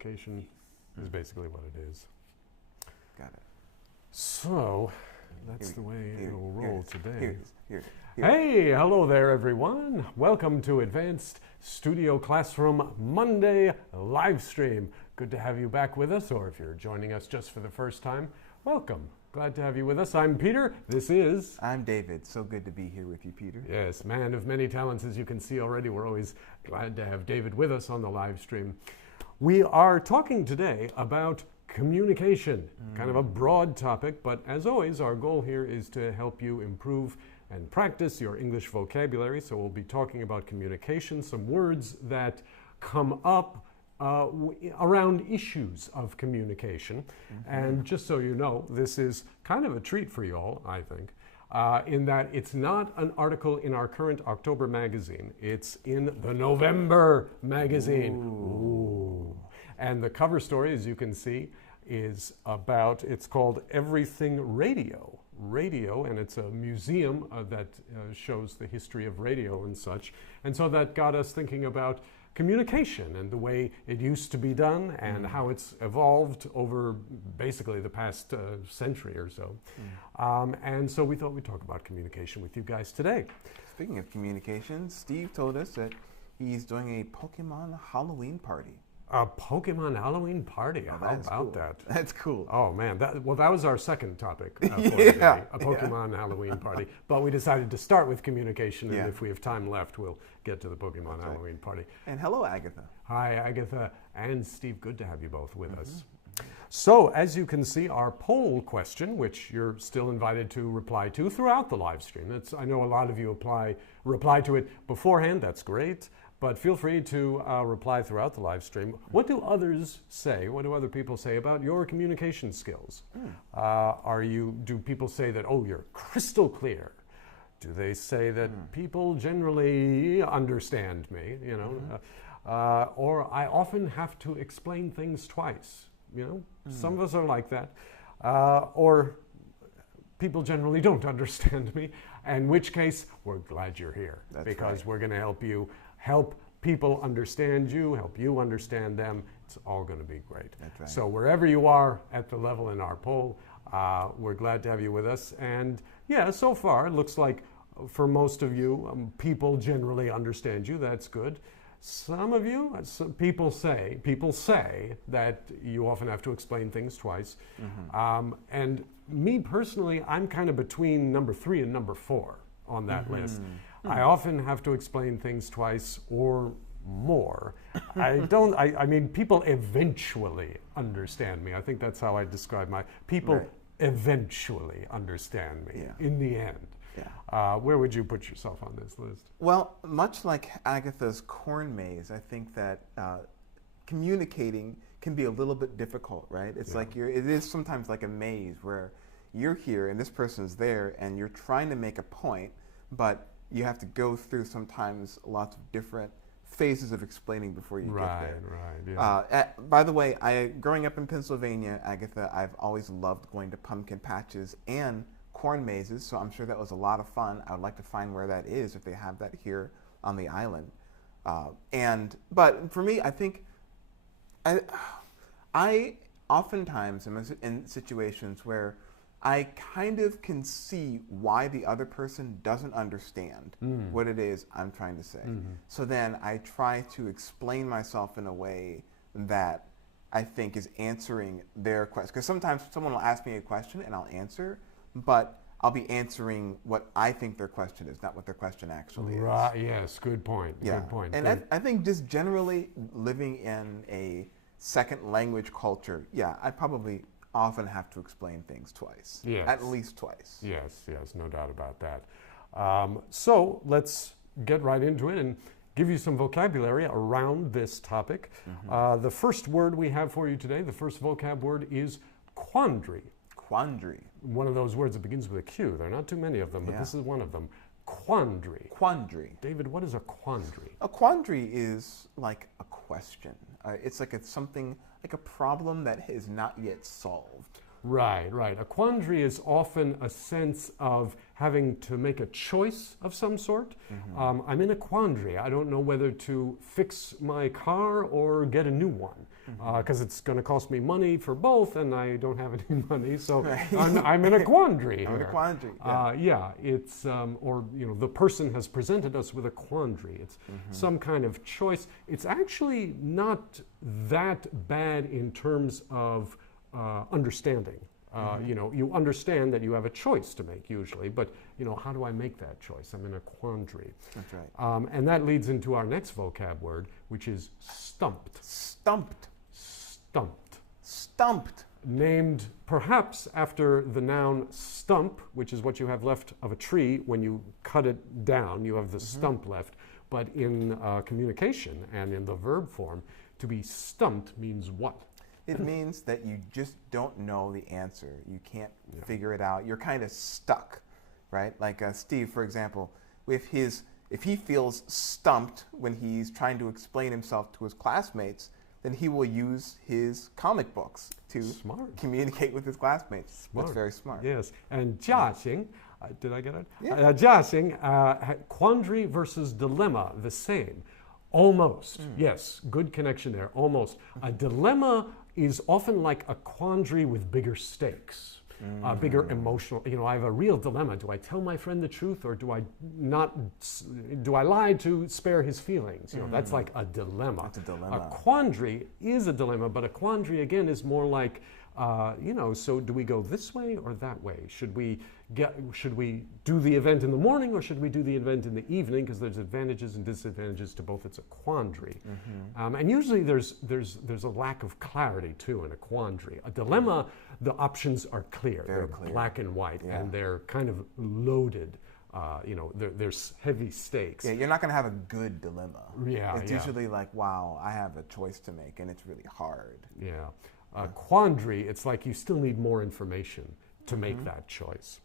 Communication is basically what it is. Got it. So, that's the way it'll roll today. Here. Hey, hello there everyone. Welcome to Advanced Studio Classroom Monday live stream. Good to have you back with us, or if you're joining us just for the first time, welcome. Glad to have you with us. I'm Peter. This is... I'm David. So good to be here with you, Peter. Yes, man of many talents, as you can see already. We're always glad to have David with us on the live stream. We are talking today about communication, kind of a broad topic, but as always, our goal here is to help you improve and practice your English vocabulary. So we'll be talking about communication, some words that come up around issues of communication. And just so you know, this is kind of a treat for you all, I think, in that it's not an article in our current October magazine. It's in the November magazine. Ooh. And the cover story, as you can see, is about, it's called Everything Radio. Radio, and it's a museum that shows the history of radio and such. And so that got us thinking about communication and the way it used to be done and how it's evolved over basically the past century or so. And so we thought we'd talk about communication with you guys today. Speaking of communication, Steve told us that he's doing a Pokemon Halloween party. A Pokemon Halloween party? How about that? That's cool. Oh man, that was our second topic for today, a Pokemon Halloween party. But we decided to start with communication, and if we have time left, we'll get to the Pokemon Halloween party. And hello, Agatha. Hi, Agatha and Steve. Good to have you both with us. So, as you can see, our poll question, which you're still invited to reply to throughout the live stream. I know a lot of you reply to it beforehand. That's great. But feel free to reply throughout the live stream. What do others say? What do other people say about your communication skills? Do people say that, oh, you're crystal clear? Do they say that people generally understand me, you know? Or I often have to explain things twice, you know? Some of us are like that. Or people generally don't understand me, in which case, we're glad you're here. That's because right. We're going to help people understand you, help you understand them. It's all going to be great. That's right. So wherever you are at the level in our poll, we're glad to have you with us. And yeah, so far it looks like for most of you, people generally understand you. That's good. Some of you, people say that you often have to explain things twice. And me personally, I'm kind of between number 3 and number 4 on that list. I often have to explain things twice or more. I mean, people eventually understand me. I think that's how I describe people eventually understand me in the end. Where would you put yourself on this list? Well, much like Agatha's corn maze, I think that communicating can be a little bit difficult, right? It's like it is sometimes like a maze where you're here and this person's there and you're trying to make a point, but you have to go through sometimes lots of different phases of explaining before you get there. By the way, growing up in Pennsylvania, Agatha, I've always loved going to pumpkin patches and corn mazes, so I'm sure that was a lot of fun. I would like to find where that is, if they have that here on the island. But for me, I think I oftentimes am in situations where I kind of can see why the other person doesn't understand what it is I'm trying to say. So then I try to explain myself in a way that I think is answering their question. Because sometimes someone will ask me a question and I'll answer, but I'll be answering what I think their question is, not what their question actually is. Right, yes, good point. Yeah. Good point. And I think just generally living in a second language culture, I probably often have to explain things twice. Yes. At least twice. Yes, no doubt about that. So let's get right into it and give you some vocabulary around this topic. The first word we have for you today, the first vocab word is quandary. Quandary. One of those words that begins with a Q. There are not too many of them, but this is one of them. Quandary. Quandary. David, what is a quandary? A quandary is like a question. It's something like a problem that is not yet solved. Right. A quandary is often a sense of having to make a choice of some sort. I'm in a quandary. I don't know whether to fix my car or get a new one. because it's going to cost me money for both, and I don't have any money, so I'm in a quandary. I'm in a quandary. It's or the person has presented us with a quandary. It's some kind of choice. It's actually not that bad in terms of understanding. You understand that you have a choice to make usually, but how do I make that choice? I'm in a quandary. That's right. And that leads into our next vocab word, which is stumped. Stumped. Stumped. Stumped. Named perhaps after the noun stump, which is what you have left of a tree when you cut it down. You have the stump left. But in communication and in the verb form, to be stumped means what? It means that you just don't know the answer. You can't figure it out. You're kind of stuck, right? Like Steve, for example, if he feels stumped when he's trying to explain himself to his classmates, then he will use his comic books to communicate with his classmates. That's very smart. Yes. And 驾行, did I get it? Yeah. 驾行, quandary versus dilemma, the same. Almost. Yes, good connection there. Almost. A dilemma is often like a quandary with bigger stakes, bigger emotional. I have a real dilemma. Do I tell my friend the truth, or do I not? Do I lie to spare his feelings? That's like a dilemma. That's a dilemma. A quandary is a dilemma, but a quandary again is more like, so do we go this way or that way? Should we do the event in the morning, or should we do the event in the evening? Because there's advantages and disadvantages to both. It's a quandary, and usually there's a lack of clarity too in a quandary. A dilemma, the options are clear. They're clear. Black and white, and they're kind of loaded. There's heavy stakes. Yeah, you're not going to have a good dilemma. Yeah, it's usually like, wow, I have a choice to make, and it's really hard. Yeah. Quandary, it's like you still need more information to make that choice.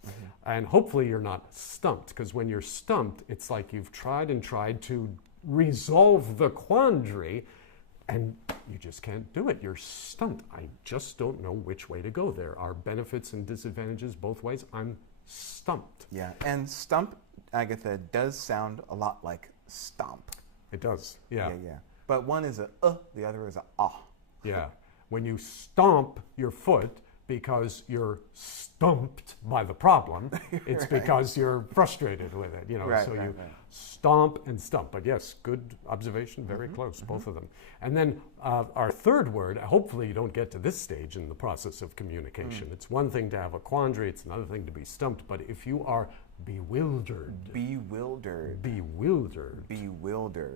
And hopefully you're not stumped, because when you're stumped, it's like you've tried and tried to resolve the quandary, and you just can't do it. You're stumped. I just don't know which way to go. There are benefits and disadvantages both ways. I'm stumped. Yeah, and stump, Agatha, does sound a lot like stomp. It does, yeah. Yeah. But one is a the other is a ah. Yeah. When you stomp your foot because you're stumped by the problem, it's because you're frustrated with it. You stomp and stump. But yes, good observation, very close, both of them. And then our third word, hopefully you don't get to this stage in the process of communication. It's one thing to have a quandary, it's another thing to be stumped, but if you are bewildered.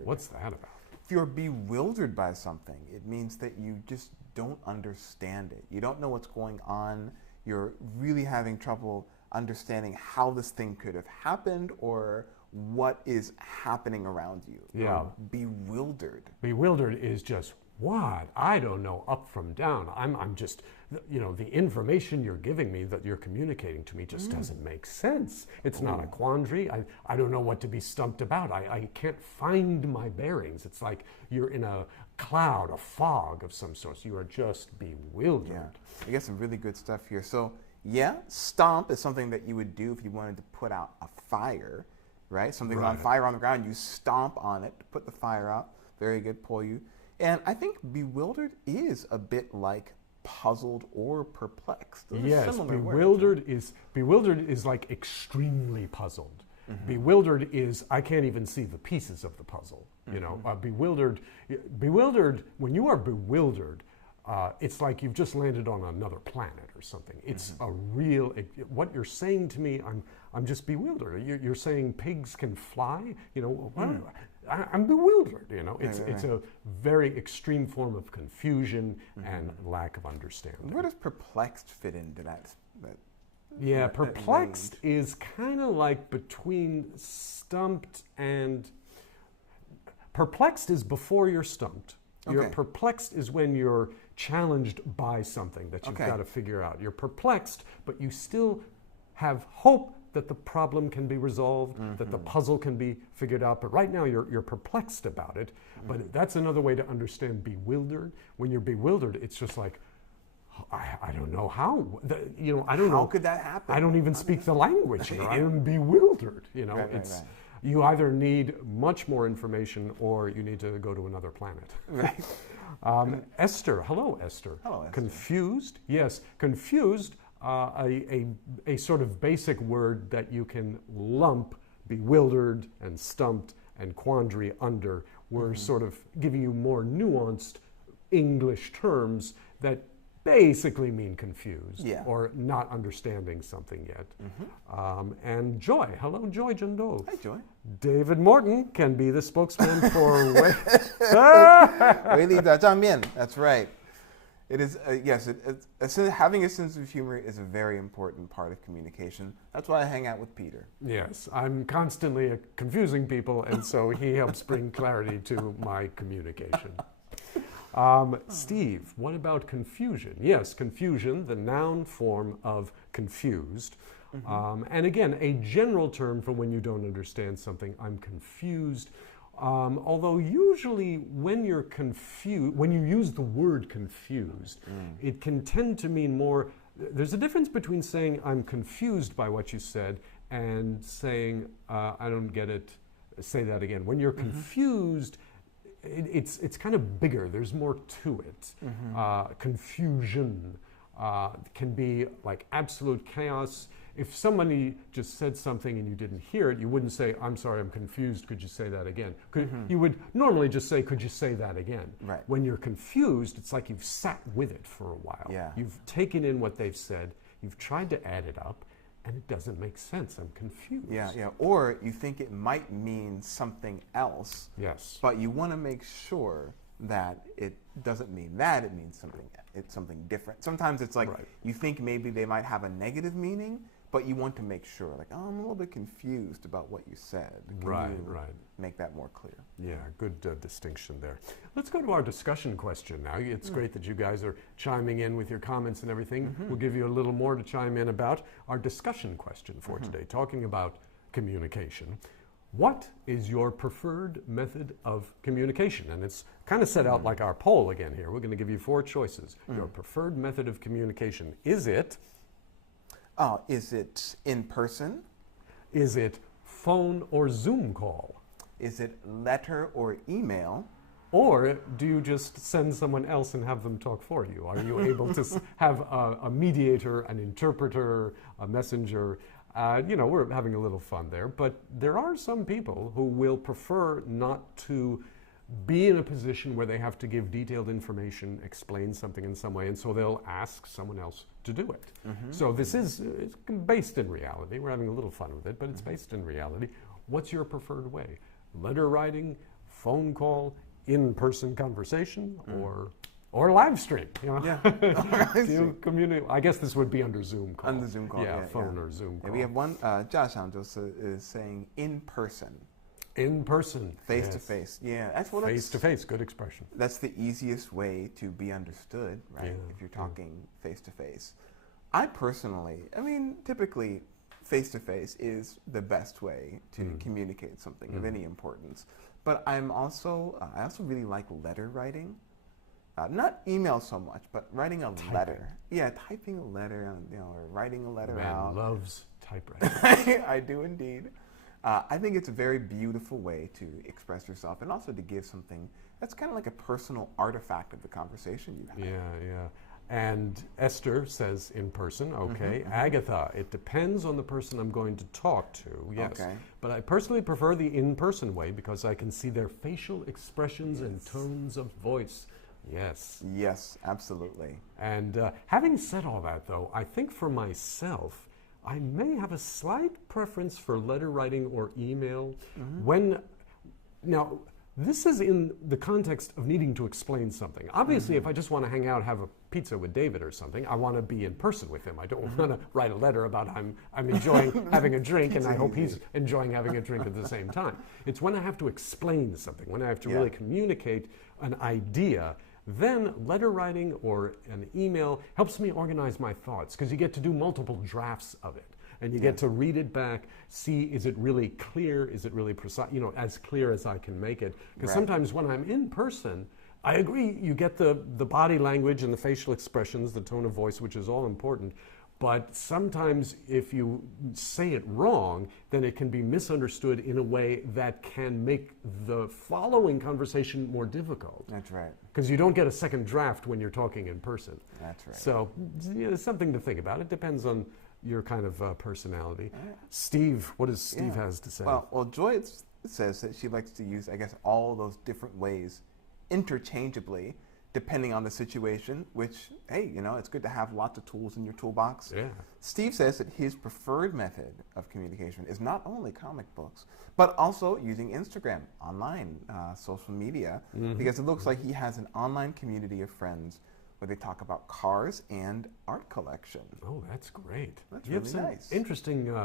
What's that about? If you're bewildered by something, it means that you just don't understand it. You don't know what's going on. You're really having trouble understanding how this thing could have happened or what is happening around you. You're bewildered. Bewildered is just, what? I don't know up from down. I'm just, the information you're giving me, that you're communicating to me, just doesn't make sense. It's not a quandary. I don't know what to be stumped about. I can't find my bearings. It's like you're in a cloud, a fog of some sort. You are just bewildered. Yeah, I get some really good stuff here. So stomp is something that you would do if you wanted to put out a fire, right? Something's on fire on the ground, you stomp on it to put the fire out. Very good, Poyu. And I think bewildered is a bit like puzzled or perplexed. Those are similar words. Bewildered is like extremely puzzled. Bewildered is, I can't even see the pieces of the puzzle. Bewildered, when you are bewildered, it's like you've just landed on another planet or something. It's a real, what you're saying to me, I'm just bewildered. You're saying pigs can fly? I'm bewildered, It's a very extreme form of confusion and lack of understanding. Where does perplexed fit into that? Perplexed is kind of like between stumped and... Perplexed is before you're stumped. You're perplexed is when you're challenged by something that you've got to figure out. You're perplexed, but you still have hope that the problem can be resolved, that the puzzle can be figured out. But right now you're perplexed about it. But that's another way to understand bewildered. When you're bewildered, it's just like, I don't know how. I don't know. How could that happen? I don't even speak the language. I am bewildered. you either need much more information or you need to go to another planet. Right. Esther, hello Esther. Hello, Esther. Confused? Yes, confused, a sort of basic word that you can lump bewildered and stumped and quandary under. We're sort of giving you more nuanced English terms that basically mean confused or not understanding something yet. And Joy, hello Joy Jandol. Hi Joy. David Morton can be the spokesman for 微力的账面. That's right. It is, yes, having a sense of humor is a very important part of communication. That's why I hang out with Peter. Yes, I'm constantly confusing people, and so he helps bring clarity to my communication. Steve, what about confusion? Yes, confusion, the noun form of confused. And again, a general term for when you don't understand something. I'm confused. Although usually when you're confused, when you use the word confused, it can tend to mean more, there's a difference between saying I'm confused by what you said and saying I don't get it, say that again. When you're confused, it's kind of bigger, there's more to it. Confusion can be like absolute chaos. If somebody just said something and you didn't hear it, you wouldn't say, I'm sorry, I'm confused, could you say that again? You would normally just say, could you say that again? Right. When you're confused, it's like you've sat with it for a while. Yeah. You've taken in what they've said, you've tried to add it up, and it doesn't make sense. I'm confused. Yeah. Or you think it might mean something else. Yes. But you want to make sure that it doesn't mean that, it means something different. Sometimes it's like you think maybe they might have a negative meaning, but you want to make sure, like, oh, I'm a little bit confused about what you said. Can you make that more clear? Yeah, good distinction there. Let's go to our discussion question now. It's great that you guys are chiming in with your comments and everything. We'll give you a little more to chime in about our discussion question for today, talking about communication. What is your preferred method of communication? And it's kind of set out like our poll again here. We're going to give you 4 choices. Your preferred method of communication. Is it in person? Is it phone or Zoom call? Is it letter or email? Or do you just send someone else and have them talk for you? Are you able to have a mediator, an interpreter, a messenger? We're having a little fun there, but there are some people who will prefer not to be in a position where they have to give detailed information, explain something in some way, and so they'll ask someone else to do it. So this is based in reality. We're having a little fun with it, but it's based in reality. What's your preferred way? Letter writing, phone call, in-person conversation, or live stream? Do you communicate? I guess this would be under Zoom call. Under Zoom call, phone or Zoom call. We have one, 家长 is saying in person. In person. Face to face. Yeah. Face to face, good expression. That's the easiest way to be understood, right? If you're talking face to face. I personally, typically face to face is the best way to communicate something of any importance. But I also really like letter writing. Not email so much, but writing a letter. Yeah, typing a letter, or writing a letter out. Man loves typewriting. I do indeed. I think it's a very beautiful way to express yourself and also to give something that's kind of like a personal artifact of the conversation you have. Yeah. And Esther says in person, okay. Agatha, it depends on the person I'm going to talk to, yes. Okay. But I personally prefer the in-person way because I can see their facial expressions and tones of voice. Yes. Yes, absolutely. And having said all that, though, I think for myself, I may have a slight preference for letter writing or email now, this is in the context of needing to explain something. Obviously, if I just want to hang out, have a pizza with David or something, I want to be in person with him. I don't want to write a letter about I'm enjoying having a drink and I hope he's enjoying having a drink at the same time. It's when I have to explain something, when I have to really communicate an idea. Then letter writing or an email helps me organize my thoughts because you get to do multiple drafts of it. And you get to read it back, see, is it really clear? Is it really precise? As clear as I can make it. Because sometimes when I'm in person, I agree, you get the body language and the facial expressions, the tone of voice, which is all important. But sometimes if you say it wrong, then it can be misunderstood in a way that can make the following conversation more difficult. That's right. Because you don't get a second draft when you're talking in person. That's right. So there's something to think about. It depends on your kind of personality. Right. Steve, what does Steve has to say? Well, Joy says that she likes to use, I guess, all those different ways interchangeably, depending on the situation, which, hey, it's good to have lots of tools in your toolbox. Yeah. Steve says that his preferred method of communication is not only comic books, but also using Instagram, online, social media, because it looks like he has an online community of friends where they talk about cars and art collection. Oh, that's great. That's you really have some nice. Interesting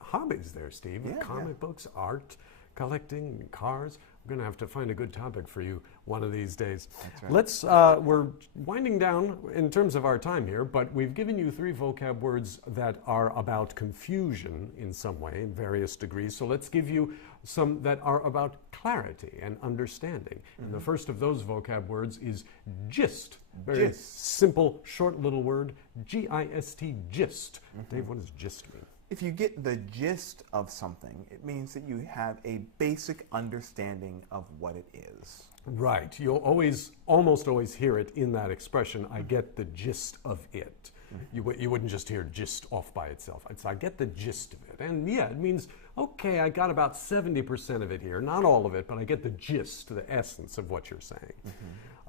hobbies there, Steve. Yeah, comic books, art, collecting, cars. We're going to have to find a good topic for you one of these days. That's right. We're winding down in terms of our time here, but we've given you 3 vocab words that are about confusion in some way, in various degrees. So let's give you some that are about clarity and understanding. And the first of those vocab words is gist. Very simple, short little word, G-I-S-T, gist. Dave, what does gist mean? If you get the gist of something, it means that you have a basic understanding of what it is. Right. You'll almost always hear it in that expression, I get the gist of it. You wouldn't just hear gist off by itself. It's I get the gist of it. And yeah, it means, okay, I got about 70% of it here. Not all of it, but I get the gist, the essence of what you're saying.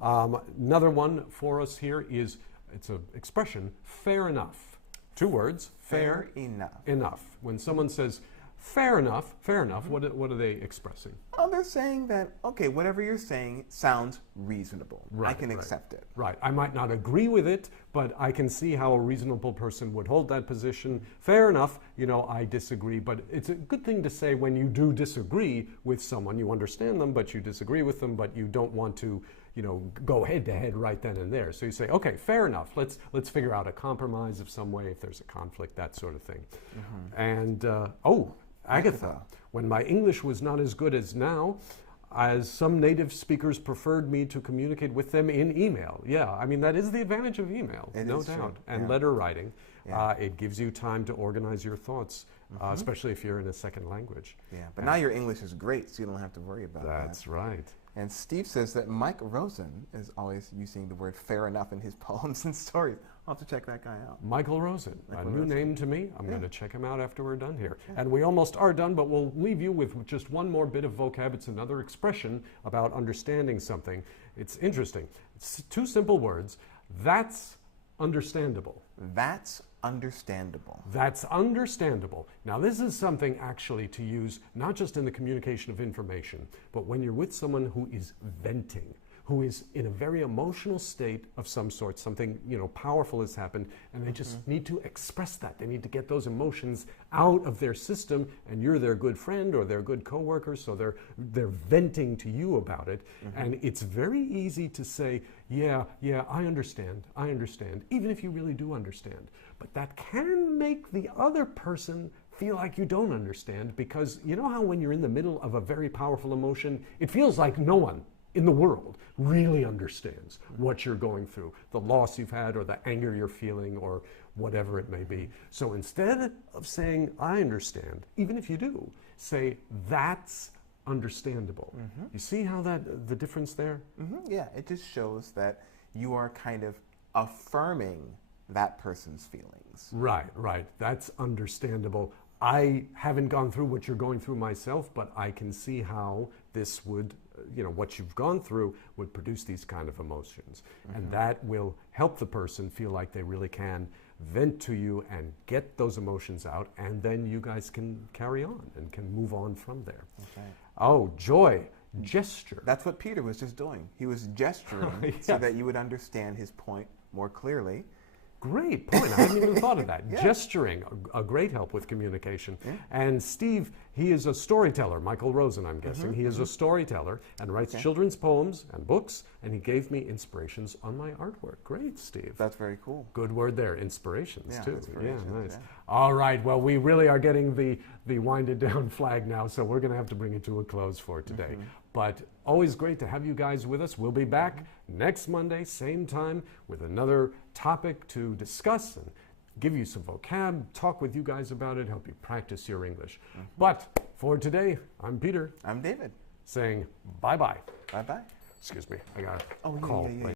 Another one for us here is, it's an expression, fair enough. 2 words, fair enough. When someone says fair enough, what are they expressing? Oh, they're saying that, okay, whatever you're saying sounds reasonable. I can accept it. Right. I might not agree with it, but I can see how a reasonable person would hold that position. Fair enough, I disagree, but it's a good thing to say when you do disagree with someone. You understand them, but you disagree with them, but you don't want to go head to head right then and there. So you say, okay, fair enough. Let's figure out a compromise of some way if there's a conflict, that sort of thing. And Agatha, when my English was not as good as now, as some native speakers preferred me to communicate with them in email. Yeah, I mean, that is the advantage of email, no doubt. True. And letter writing. It gives you time to organize your thoughts, especially if you're in a second language. Yeah, but now your English is great, so you don't have to worry about that. That's right. And Steve says that Mike Rosen is always using the word fair enough in his poems and stories. I'll have to check that guy out. Michael Rosen, a new name to me. I'm going to check him out after we're done here. And we almost are done, but we'll leave you with just one more bit of vocab. It's another expression about understanding something. It's interesting. It's 2 simple words. That's understandable. That's understandable. That's understandable. Now, this is something actually to use not just in the communication of information, but when you're with someone who is venting, who is in a very emotional state of some sort, something powerful has happened, and they just need to express that. They need to get those emotions out of their system, and you're their good friend or their good coworker, so they're venting to you about it. And it's very easy to say, yeah, I understand, even if you really do understand. But that can make the other person feel like you don't understand, because you know how when you're in the middle of a very powerful emotion, it feels like no one in the world really understands what you're going through, the loss you've had or the anger you're feeling or whatever it may be. So instead of saying, I understand, even if you do, say, that's understandable. You see how the difference there? Yeah, it just shows that you are kind of affirming that person's feelings. Right. That's understandable. I haven't gone through what you're going through myself, but I can see how this would, what you've gone through would produce these kind of emotions. And that will help the person feel like they really can vent to you and get those emotions out, and then you guys can carry on and can move on from there. Okay. Oh, joy, gesture. That's what Peter was just doing. He was gesturing so that you would understand his point more clearly. Great point. I hadn't even thought of that. Gesturing, a great help with communication. And Steve, he is a storyteller. Michael Rosen, I'm guessing. He is a storyteller and writes children's poems and books, and he gave me inspirations on my artwork. Great, Steve. That's very cool. Good word there, inspirations too. Inspirations, nice. All right, well, we really are getting the winded down flag now, so we're going to have to bring it to a close for today. But always great to have you guys with us. We'll be back next Monday, same time, with another topic to discuss. And give you some vocab, talk with you guys about it, help you practice your English. But for today, I'm Peter. I'm David. Saying bye-bye. Bye-bye. Excuse me, I got a Oh, call. yeah.